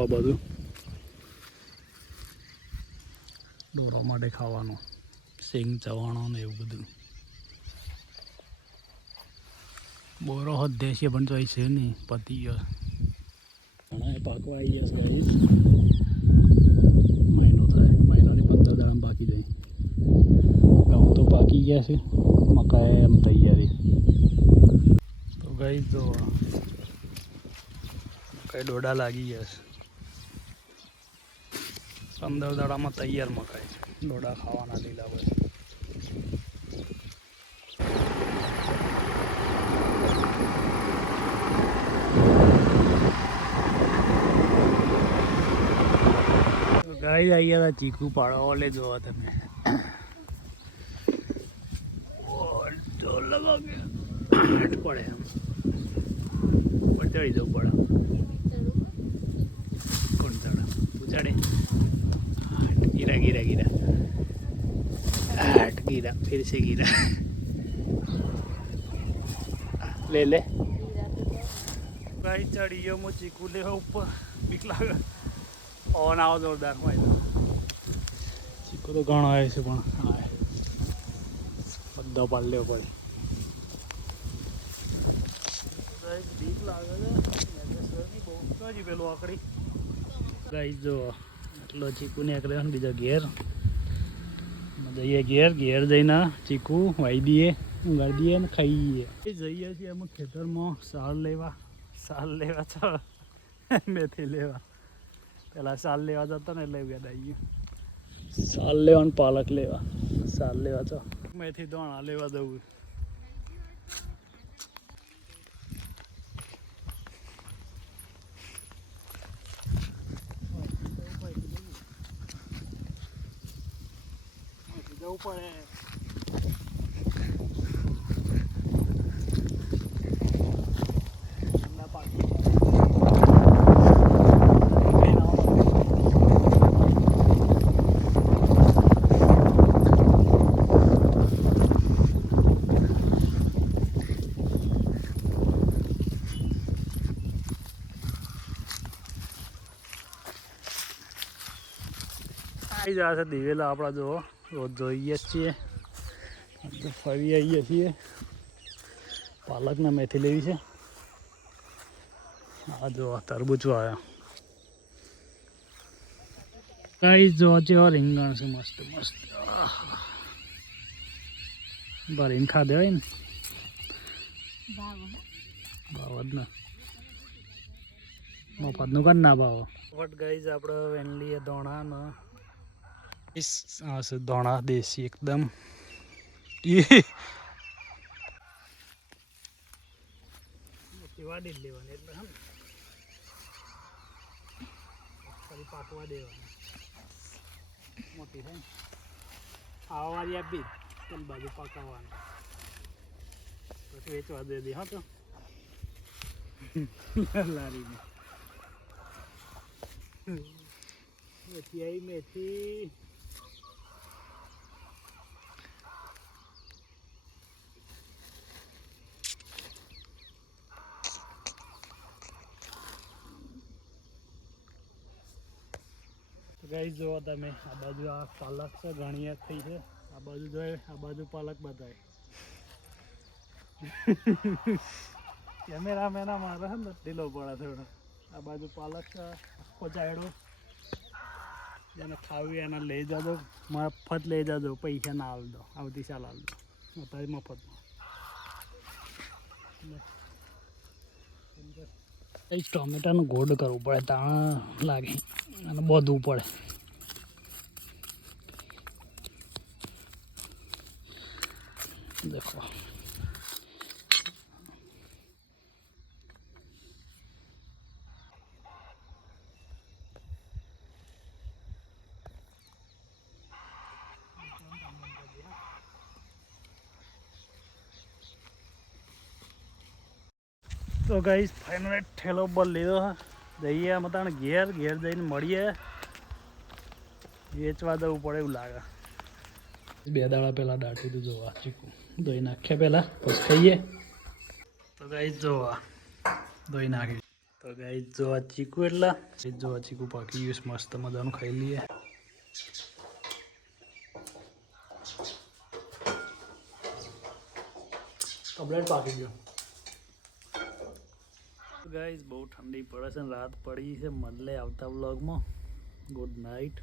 આ બધું ઢોરો માટે ખાવાનું સિંગ ચવાણો ને એવું બધું. બોરો હોત દેશી પણ ચોઈ છે નહીં, પતી ગયો. ઘણા પાકવા આવી ગયા છે ગાઈસ. મહિનો થાય, મહિનાની 15 દાડા બાકી જાય. ઘઉં તો પાકી ગયા છે, મકાઈ એમ તૈયારી. તો ગાઈસ જો મકાઈ ડોડા લાગી ગયા છે. 15 દાડામાં તૈયાર મકાઈ, ડોડા ખાવાના લીલા બસ. ગાઈસ આવી ગયા હતા ચીકુ પાડો. ઓલે જોવો તમે, પડે એમ ચડી જવું પડે. કોણ ચડે? ઉચાડે ગીરા ગીરા ગીરા ગીરા ફિર से ગીરા ले ले ગાઈસ ચડી ગયો હું ચીકુ લેવા ઉપર. બીક લાગે. ઓન આવો જોરદાર હોય. ચીકુ તો ઘણો આવે છે પણ હા બધો પાડ લેવો પડે. બીક લાગે છે પેલું આકડી. ગાઈસ જો એટલો ચીકુ ને એકલે બીજો ઘેર જઈએ. ઘેર જઈને ચીકુ વાઈ દઈએ, ઉગાડી દઈએ ને ખાઈએ. જઈએ છીએ અમે ખેતરમાં સાર લેવા તો મેથી લેવા. પેલા સાલ લેવા જતો ને એટલે યાદ આવી ગયું. સાલ લેવા ને પાલક લેવા. સાલ લેવા તો મેથી દોણા લેવા જવું. જવું પડે. આવી જશે દિવેલા આપણા. જો રોજ જોઈએ જ છીએ, ફરી આવીએ છીએ. પાલકના મેથી લેવી છે. આ જો તરબૂચ આવ્યા. ગાઈસ જો છે રીંગણ છે મસ્ત મસ્ત. ભરીને ખાધે હોય ને ભાવ જ ને મફતનું કર ના ભાવ. વટ ગાઈસ આપણે વેનલી દોણા ને આ છે દોણા દેશી એકદમ. વાડી જ લેવાની એટલે હમ ફરી પાકવા દેવાની. મોટી થાય આવા વાળી આપી પેલી બાજુ પકાવવાની પછી વેચવા દે દે. હા તો લારીમાં મેથી આવી. મેથી ગાઈસ જોવો તમે. આ બાજુ આ પાલક છે, ઘણી થઈ છે. આ બાજુ જોઈએ, આ બાજુ પાલક બતાવે. કેમેરામેન મારે છે ને ઢીલો પડે થોડો. આ બાજુ પાલક છે આખો ચાયડો. જેને ખાવી એને લઈ જાજો, મફત લઈ જાજો. પૈસા ના આલ દો, આવતી સાલ આલ દો. અત્યારે મફતમાં. ટોમેટાનું ગોળ કરવું પડે, તાણ લાગે અને બધું પડે. દેખો તો ગાઈસ ફાઇનલ ઠેલો પર લીધો. જઈએ અમે તાણે ઘેર જઈને મળીએ. વેચવા જવું પડે એવું લાગે. 2 દાડા પહેલાં દાટી તું જોવા ચીકુ દહીં નાખ્યા પહેલાં પછી ખાઈએ. તો ગાઈસ જોવા દહીં નાખી તો ગાઈસ જો આ ચીકુ એટલા જો આ ચીકુ પાકી ગયું મસ્ત મજાનું ખાઈ લઈએ. કમ્પ્લેટ પાકી ગયો. ગાઈસ બહુ ઠંડી પડે છે, રાત પડી છે. મળે આવતા વ્લોગમાં. Good night.